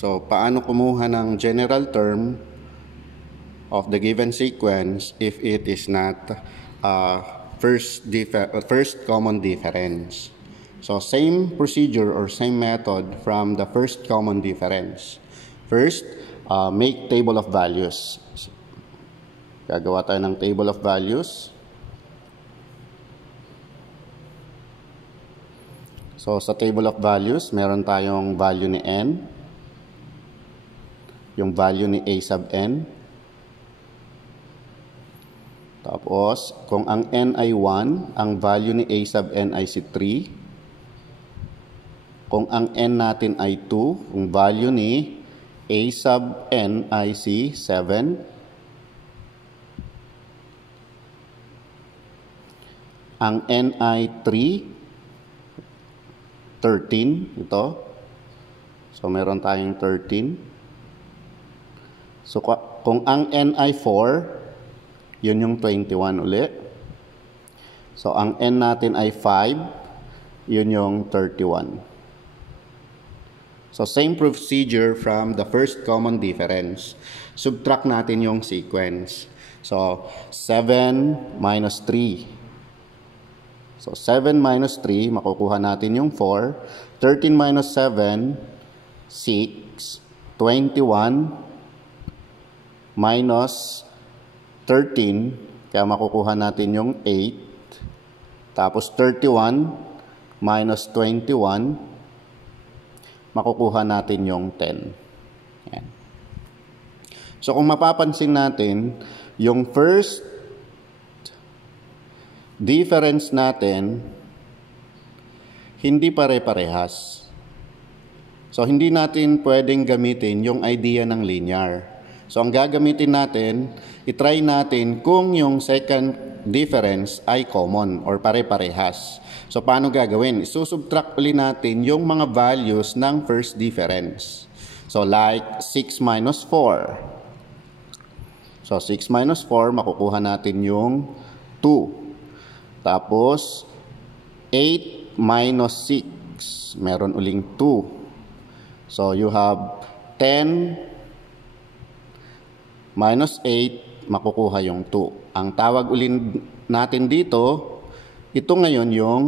So, paano kumuha ng general term of the given sequence if it is not first common difference? So, same procedure or same method from the first common difference. First, make table of values. Gagawa tayo ng table of values. So, sa table of values, meron tayong value ni n, yung value ni a sub n. Tapos, kung ang n ay 1, ang value ni a sub n ay si 3. Kung ang n natin ay 2, ang value ni a sub n ay si 7. Ang n ay 3, 13, ito. So, meron tayong 13. So, kung ang n ay 4, yun yung 21 uli. So, ang n natin ay 5, yun yung 31. So, same procedure from the first common difference. Subtract natin yung sequence. So, 7 minus 3. So, 7 minus 3, makukuha natin yung 4. 13 minus 7, 6. 21 minus 13, kaya makukuha natin yung 8. Tapos 31 minus 21, makukuha natin yung 10. Yan. So, kung mapapansin natin, yung first difference natin, hindi pare-parehas. So, hindi natin pwedeng gamitin yung idea ng linear. So, ang gagamitin natin, itry natin kung yung second difference ay common or pare-parehas. So, paano gagawin? Isusubtract ulit natin yung mga values ng first difference. So, like 6 minus 4. So, 6 minus 4, makukuha natin yung 2. Tapos, 8 minus 6, meron uling 2. So, you have 10 minus 8, makukuha yung 2. Ang tawag ulit natin dito, ito ngayon yung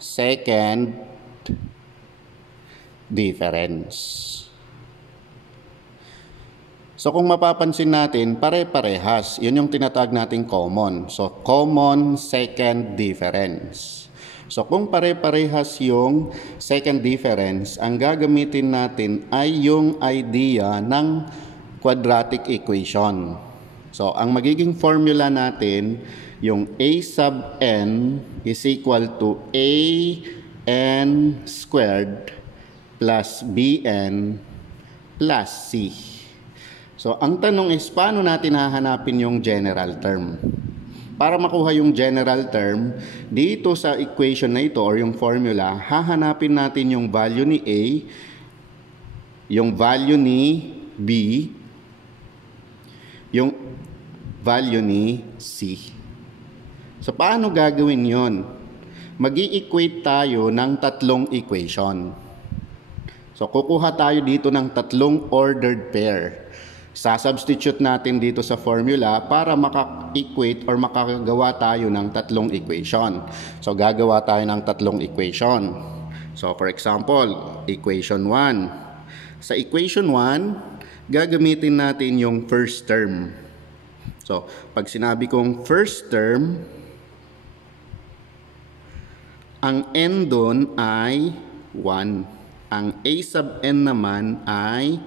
second difference. So, kung mapapansin natin, pare-parehas. Yun yung tinatawag nating common. So, common second difference. So, kung pare-parehas yung second difference, ang gagamitin natin ay yung idea ng quadratic equation. So, ang magiging formula natin, yung a sub n is equal to a n squared plus bn plus c. So, ang tanong is, paano natin hahanapin yung general term? Para makuha yung general term, dito sa equation na ito or yung formula, hahanapin natin yung value ni A, yung value ni B, yung value ni C. So, paano gagawin yon? Mag-i-equate tayo ng tatlong equation. So, kukuha tayo dito ng tatlong ordered pair. Sa-substitute natin dito sa formula para maka-equate or makagawa tayo ng tatlong equation. So, gagawa tayo ng tatlong equation. So, for example, equation 1. Sa equation 1, gagamitin natin yung first term. So, pag sinabi kong first term, ang n doon ay 1. Ang a sub n naman ay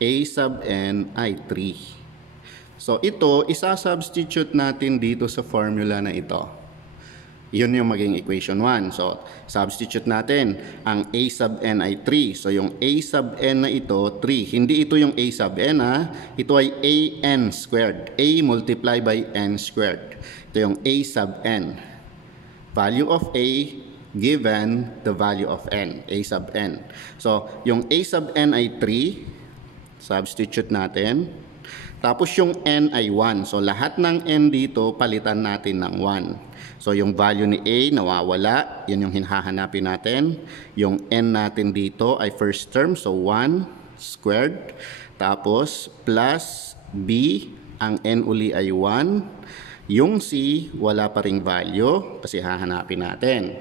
a sub n ay 3. So, ito, isa-substitute natin dito sa formula na ito. Yun yung maging equation 1. So, substitute natin. Ang a sub n ay 3. So, yung a sub n na ito, 3. Hindi ito yung a sub n, ha? Ito ay a n squared. A multiplied by n squared. Ito yung a sub n. Value of a given the value of n. A sub n. So, yung a sub n ay 3. Substitute natin. Tapos yung n ay 1. So, lahat ng n dito, palitan natin ng 1. So, yung value ni A nawawala. Yan yung hinahanapin natin. Yung n natin dito ay first term. So, 1, squared. Tapos plus B, ang n uli ay 1. Yung C, wala pa ring value kasi hahanapin natin.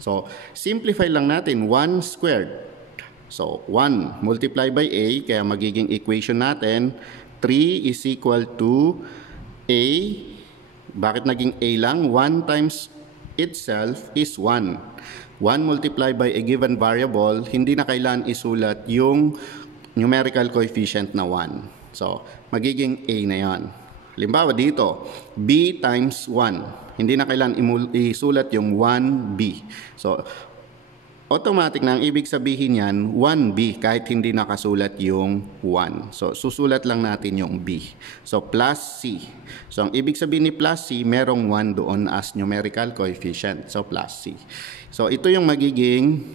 So, simplify lang natin 1 squared. So, 1 multiply by A, kaya magiging equation natin 3 is equal to A. Bakit naging A lang? 1 times itself is 1. 1 multiplied by a given variable, hindi na kailangan isulat yung numerical coefficient na 1. So, magiging A na yan. Halimbawa dito, B times 1. Hindi na kailangan isulat yung 1B. So, automatic na ang ibig sabihin yan, 1B kahit hindi nakasulat yung 1. So, susulat lang natin yung B. So, plus C. So, ang ibig sabihin ni plus C, merong 1 doon as numerical coefficient. So, plus C. So, ito yung magiging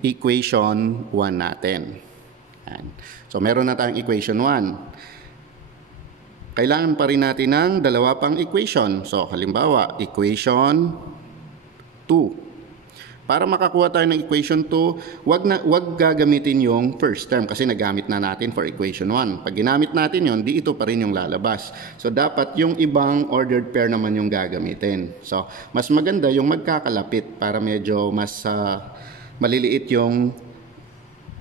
equation 1 natin. Yan. So, meron na tayong equation 1. Kailangan pa rin natin ng dalawa pang equation. So, halimbawa, equation 2. Para makakuha tayo ng equation 2, wag gagamitin yung first term kasi nagamit na natin for equation 1. Pag ginamit natin yon, di ito pa rin yung lalabas. So, dapat yung ibang ordered pair naman yung gagamitin. So, mas maganda yung magkakalapit para medyo mas maliliit yung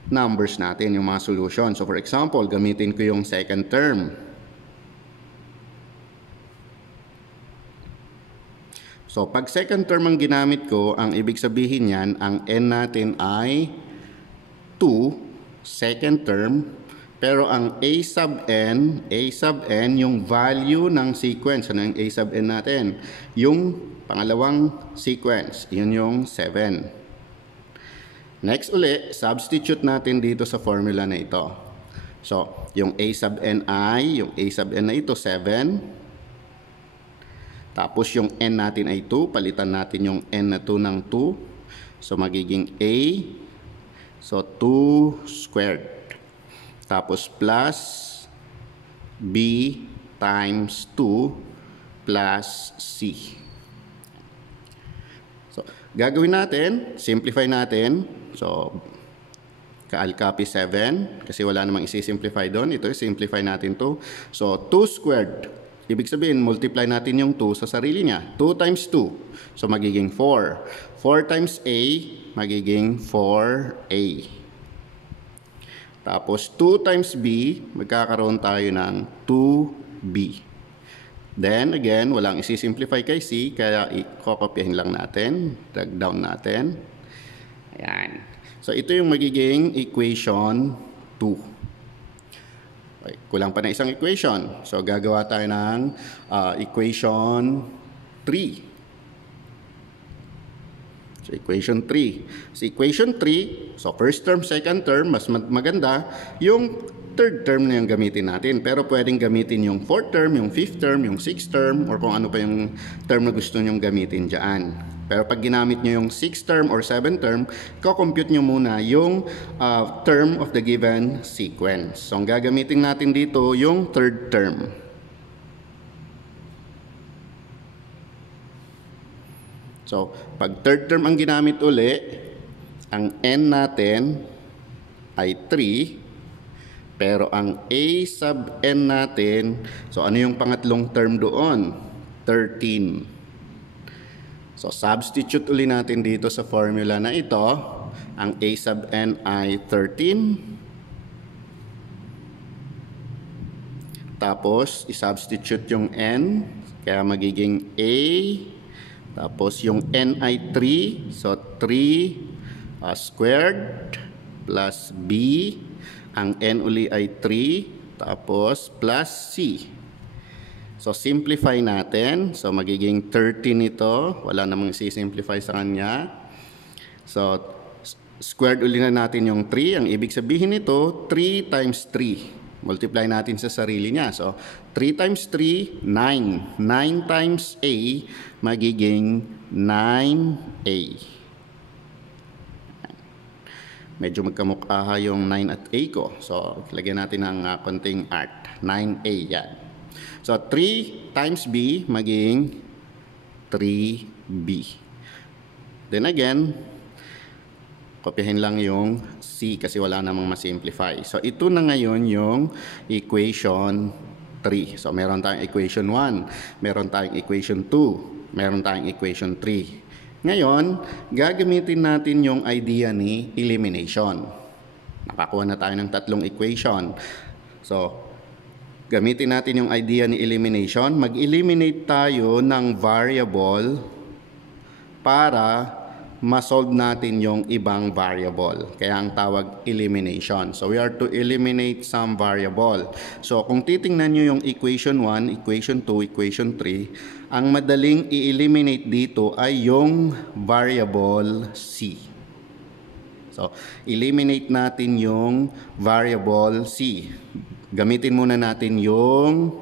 numbers natin, yung mga solution. So, for example, gamitin ko yung second term. So, pag second term ang ginamit ko, ang ibig sabihin yan, ang n natin ay 2, second term, pero ang a sub n, yung value ng sequence, ano yung a sub n natin? Yung pangalawang sequence, yun yung 7. Next uli, substitute natin dito sa formula na ito. So, yung a sub n na ito, 7. Tapos yung n natin ay 2, palitan natin yung n na 2 ng 2. So magiging a, so 2 squared. Tapos plus b times 2 plus c. So gagawin natin, simplify natin. So kaal-copy 7 kasi wala namang isi-simplify doon. Ito, simplify natin to. So 2 squared. Ibig sabihin, multiply natin yung 2 sa sarili niya. 2 times 2. So, magiging 4. 4 times A, magiging 4A. Tapos, 2 times B, magkakaroon tayo ng 2B. Then, again, walang isi-simplify kay C, kaya i-copyahin lang natin. Drag down natin. Ayan. So, ito yung magiging equation 2. Okay, kulang pa na isang equation. So, gagawa tayo ng equation 3. So, equation 3. So, equation 3, so first term, second term, mas maganda yung third term na yung gamitin natin. Pero pwedeng gamitin yung fourth term, yung fifth term, yung sixth term, or kung ano pa yung term na gusto nyong gamitin dyan. Pero pag ginamit nyo yung 6th term or 7th term, ko-compute nyo muna yung term of the given sequence. So, ang gagamitin natin dito yung third term. So, pag third term ang ginamit uli, ang n natin ay 3, pero ang a sub n natin, so ano yung pangatlong term doon? 13. So, substitute uli natin dito sa formula na ito. Ang a sub n ay 13. Tapos, isubstitute yung n. Kaya magiging a. Tapos, yung n ay 3. So, 3 squared plus b. Ang n uli ay 3. Tapos, plus c. So, simplify natin. So, magiging 13 ito. Wala namang isi-simplify sa kanya. So, squared uli na natin yung 3. Ang ibig sabihin nito, 3 times 3. Multiply natin sa sarili niya. So, 3 times 3, 9. 9 times A, magiging 9A. Medyo magkamukha yung 9 at A ko. So, lagyan natin ng konting art. 9A yan. So, 3 times B, maging 3B. Then again, Kopyahin lang yung C kasi wala namang masimplify. So, ito na ngayon yung equation 3. So, meron tayong equation 1, meron tayong equation 2, meron tayong equation 3. Ngayon, gagamitin natin yung idea ni elimination. Nakakuha na tayo ng tatlong equation. So, gamitin natin yung idea ni elimination. Mag-eliminate tayo ng variable para ma-solve natin yung ibang variable. Kaya ang tawag elimination. So, we are to eliminate some variable. So, kung titingnan nyo yung equation 1, equation 2, equation 3, ang madaling i-eliminate dito ay yung variable C. So, eliminate natin yung variable C. Gamitin muna natin yung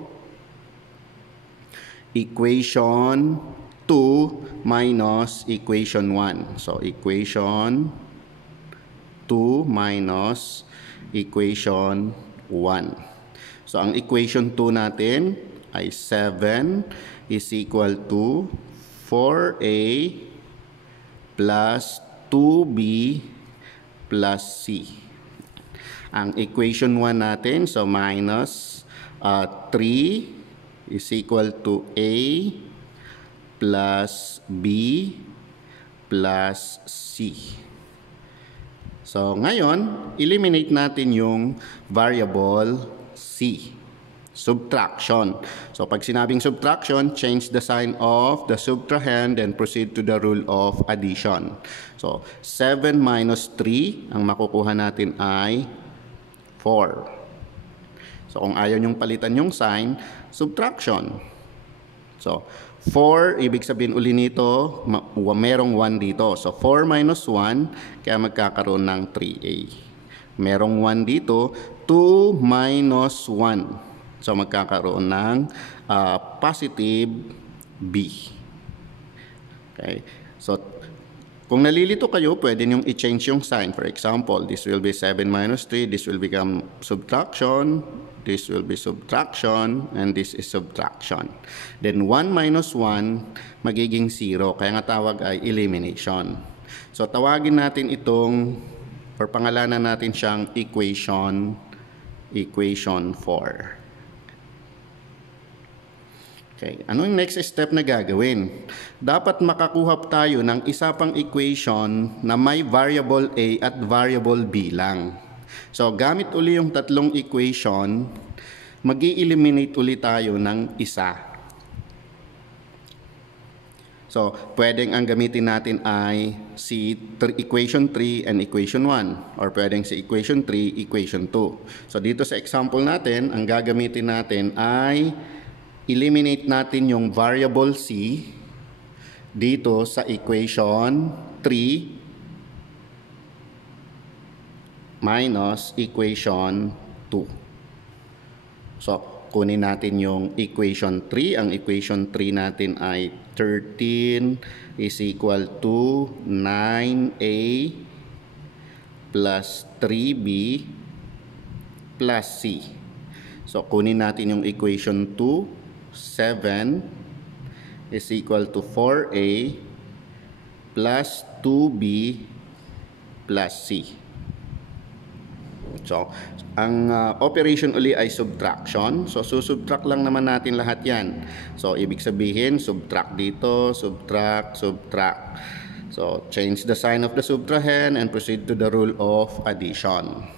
equation 2 minus equation 1. So, equation 2 minus equation 1. So, ang equation 2 natin ay 7 is equal to 4A plus 2B plus C. Ang equation 1 natin, so minus 3 is equal to A plus B plus C. So, ngayon, eliminate natin yung variable C. Subtraction. So, pag sinabing subtraction, change the sign of the subtrahend and proceed to the rule of addition. So, 7 minus 3, ang makukuha natin ay 4. So, kung ayaw nyong palitan yung sign, subtraction. So, 4, ibig sabihin uli nito, merong 1 dito. So, 4 minus 1, kaya magkakaroon ng 3A. Merong 1 dito, 2 minus 1. So, magkakaroon ng positive B. Okay. So, kung nalilito kayo, pwede niyong i-change yung sign. For example, this will be 7 minus 3. This will become subtraction. This will be subtraction. And this is subtraction. Then, 1 minus 1, magiging 0. Kaya nga tawag ay elimination. So, tawagin natin itong, or pangalanan natin siyang equation 4. Okay. Ano yung next step na gagawin? Dapat makakuha tayo ng isa pang equation na may variable A at variable B lang. So, gamit uli yung tatlong equation, mag-i-eliminate uli tayo ng isa. So, pwedeng ang gamitin natin ay si equation 3 and equation 1. Or pwedeng si equation 3, equation 2. So, dito sa example natin, ang gagamitin natin ay eliminate natin yung variable C dito sa equation 3 minus equation 2. So, kunin natin yung equation 3. Ang equation 3 natin ay 13 is equal to 9A plus 3B plus C. So, kunin natin yung equation 2. 7 is equal to 4A plus 2B plus C. So, ang operation uli ay subtraction. So, susubtract lang naman natin lahat yan. So, ibig sabihin, subtract dito, subtract. So, change the sign of the subtrahend and proceed to the rule of addition.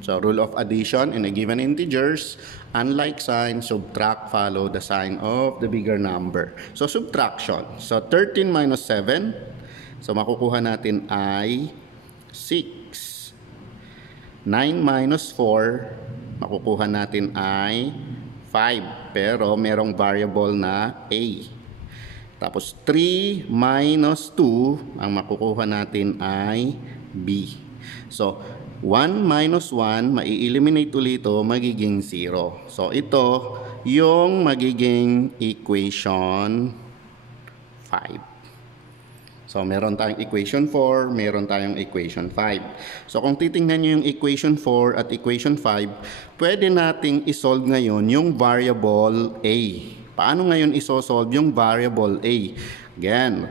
So, rule of addition in a given integers, unlike sign, subtract follow the sign of the bigger number. So, subtraction. So, 13 minus 7. So, makukuha natin ay 6. 9 minus 4. Makukuha natin ay 5. Pero, merong variable na A. Tapos, 3 minus 2. Ang makukuha natin ay B. So, 1 minus 1, mai-eliminate ulit ito, magiging 0. So, ito yung magiging equation 5. So, meron tayong equation 4, meron tayong equation 5. So, kung titingnan nyo yung equation 4 at equation 5, pwede nating isolve ngayon yung variable A. Paano ngayon isosolve yung variable A? Again,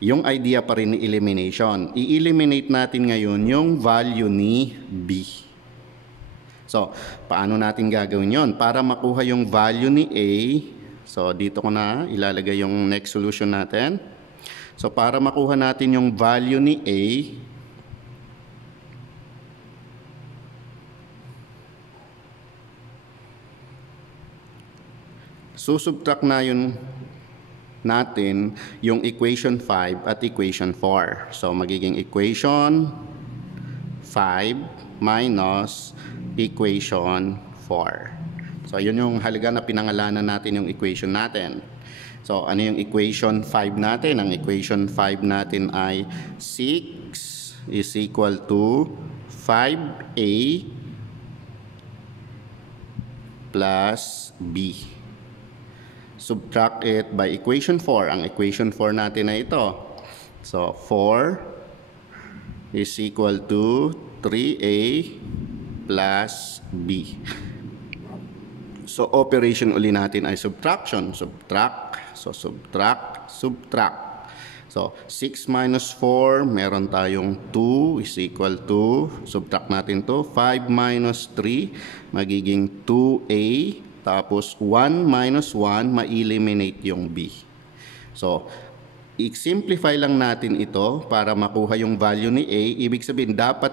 Yung idea pa rin ni elimination. I-eliminate natin ngayon yung value ni B. So, paano natin gagawin yon? Para makuha yung value ni A, so dito ko na ilalagay yung next solution natin. So, para makuha natin yung value ni A, susubtract na yun natin yung equation 5 at equation 4. So, magiging equation 5 minus equation 4. So, yun yung halaga na pinangalanan natin yung equation natin. So, ano yung equation 5 natin? Ang equation 5 natin ay 6 is equal to 5A plus B. Subtract it by equation 4. Ang equation 4 natin na ito. So, 4 is equal to 3A plus B. So, operation uli natin ay subtraction. Subtract. So, subtract. So, 6 minus 4, meron tayong 2 is equal to, subtract natin to, 5 minus 3, magiging 2A. Tapos, 1 minus 1, ma-eliminate yung B. So, i-simplify lang natin ito para makuha yung value ni A. Ibig sabihin, dapat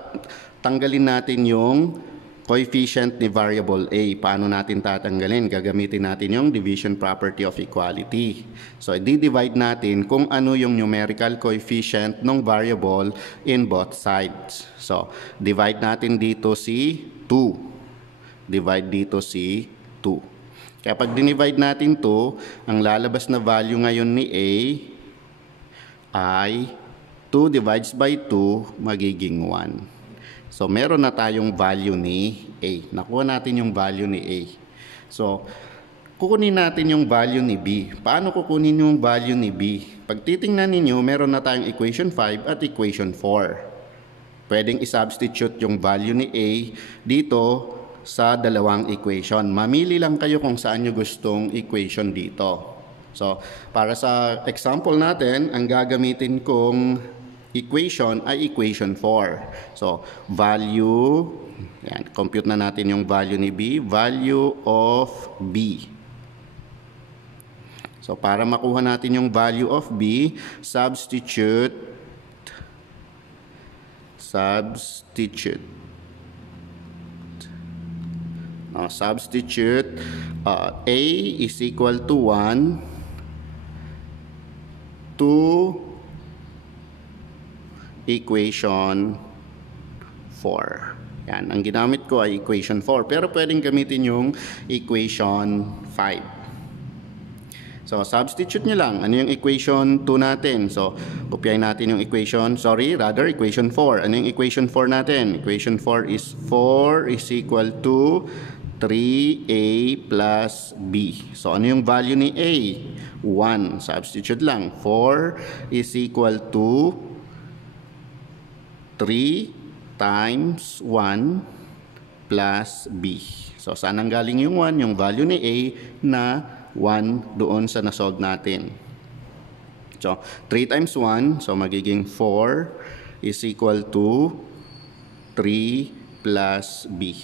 tanggalin natin yung coefficient ni variable A. Paano natin tatanggalin? Gagamitin natin yung division property of equality. So, i-divide natin kung ano yung numerical coefficient ng variable in both sides. So, divide natin dito si 2. Divide dito si 2. Kaya pag dinivide natin to, ang lalabas na value ngayon ni A ay 2 divides by 2 magiging 1. So, meron na tayong value ni A. Nakuha natin yung value ni A. So, kukunin natin yung value ni B. Paano kukunin yung value ni B? Pag titingnan ninyo, meron na tayong equation 5 at equation 4. Pwedeng i-substitute yung value ni A dito sa dalawang equation. Mamili lang kayo kung saan nyo gustong equation dito. So, para sa example natin, ang gagamitin kong equation ay equation 4. So, value, yan, compute na natin yung value ni B, value of B. So, para makuha natin yung value of B, substitute A is equal to 1 to equation 4. Yan, ang ginamit ko ay equation 4, pero pwedeng gamitin yung equation 5. So, substitute nyo lang. Ano yung equation 2 natin? So, kopyahin natin yung equation 4. Ano yung equation 4 natin? Equation 4 is 4 is equal to 3A plus B. So, ano yung value ni A? 1. Substitute lang. 4 is equal to 3 times 1 plus B. So, saan ang galing yung 1? Yung value ni A na 1 doon sa nasolve natin. So, 3 times 1, so magiging 4 is equal to 3 plus B.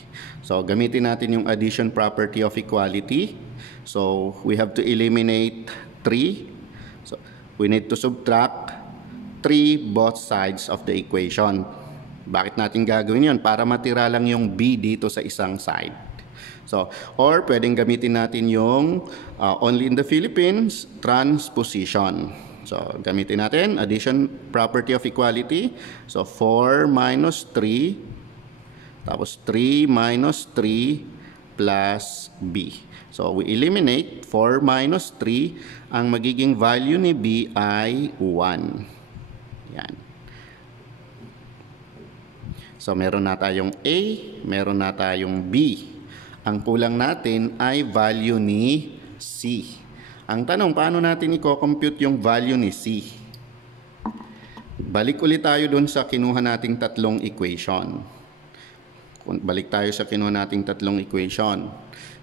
So, gamitin natin yung addition property of equality. So, we have to eliminate 3. So, we need to subtract 3 both sides of the equation. Bakit natin gagawin yun? Para matira lang yung B dito sa isang side. So, or pwedeng gamitin natin yung only in the Philippines transposition. So, gamitin natin addition property of equality. So, 4 minus 3 tapos 3 minus 3 plus B. So, we eliminate 4 minus 3. Ang magiging value ni B ay 1. Yan. So, meron na tayong A, meron na tayong B. Ang kulang natin ay value ni C. Ang tanong, paano natin i-compute yung value ni C? Balik ulit tayo dun sa kinuha nating tatlong equation. Balik tayo sa kinuha nating tatlong equation.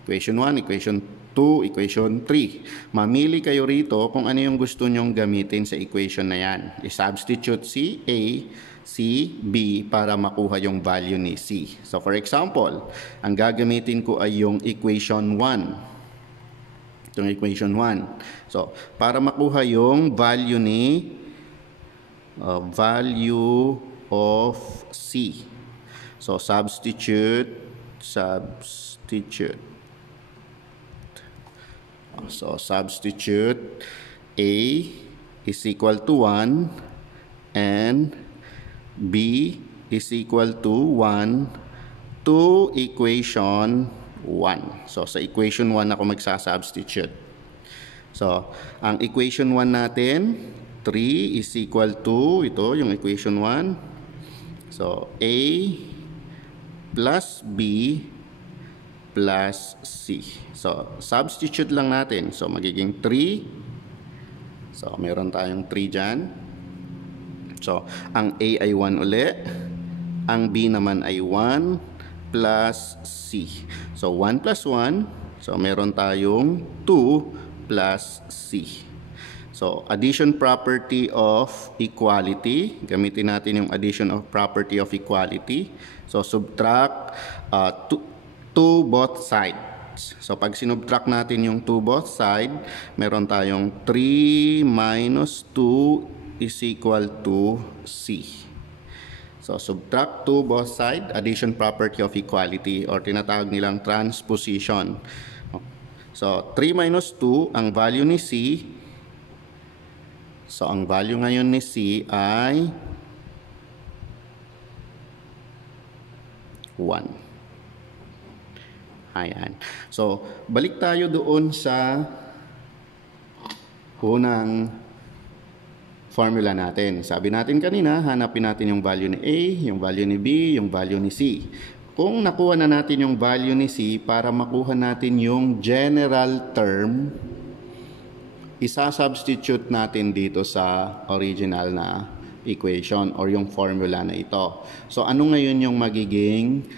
Equation 1, equation 2, equation 3. Mamili kayo rito kung ano yung gusto nyong gamitin sa equation na yan. I-substitute si A, C, B para makuha yung value ni C. So for example, ang gagamitin ko ay yung equation 1. Itong equation 1. So para makuha yung value ni value of C. So substitute. So substitute A is equal to 1 and B is equal to 1 to equation 1. So sa equation 1 ako magsasubstitute. So ang equation 1 natin, 3 is equal to, ito yung equation 1. So A plus B plus C. So substitute lang natin. So magiging 3. So meron tayong 3 dyan. So ang A ay 1 uli. Ang B naman ay 1 plus C. So 1 plus 1. So meron tayong 2 plus C. So addition property of equality. Gamitin natin yung addition of property of equality. So subtract 2 both sides. So pag sinubtract natin yung 2 both side, meron tayong 3 minus 2 is equal to C. So subtract 2 both side, addition property of equality, or tinatawag nilang transposition. So 3 minus 2, ang value ni C. So ang value ngayon ni C ay 1. Ayan. So balik tayo doon sa unang formula natin. Sabi natin kanina, hanapin natin yung value ni A, yung value ni B, yung value ni C. Kung nakuha na natin yung value ni C, para makuha natin yung general term, isa-substitute natin dito sa original na equation or yung formula na ito. So ano ngayon yung magiging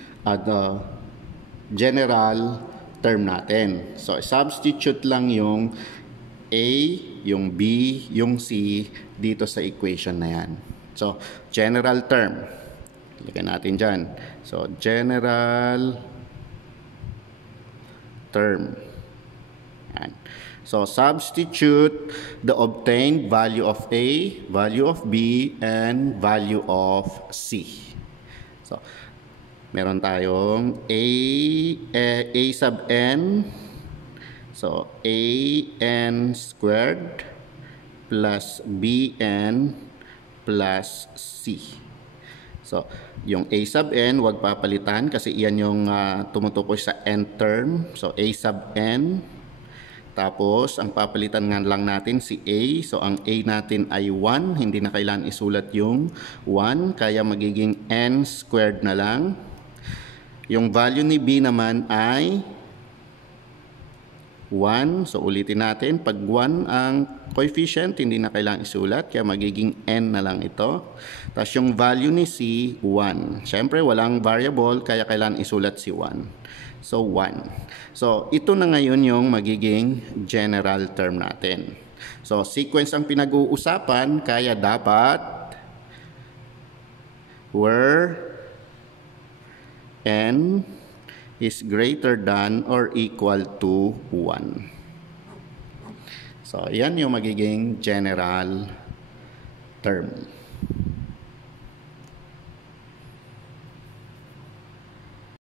general term natin? So substitute lang yung A, yung B, yung C dito sa equation na yan. So general term, lagyan natin dyan. So general term. Yan. So substitute the obtained value of A, value of B, and value of C. So meron tayong A sub n. So an squared plus bn plus c. So yung a sub n, wag papalitan kasi iyan yung tumutukoy sa n term. So a sub n. Tapos, ang papalitan nga lang natin si A. So, ang A natin ay 1. Hindi na kailangan isulat yung 1. Kaya magiging n squared na lang. Yung value ni B naman ay 1. So, ulitin natin. Pag 1 ang coefficient, hindi na kailangan isulat. Kaya magiging n na lang ito. Tapos, yung value ni C, 1. Siyempre, walang variable. Kaya kailangan isulat si 1. So, 1. So, ito na ngayon yung magiging general term natin. So, sequence ang pinag-uusapan, kaya dapat where n is greater than or equal to 1. So, yan yung magiging general term.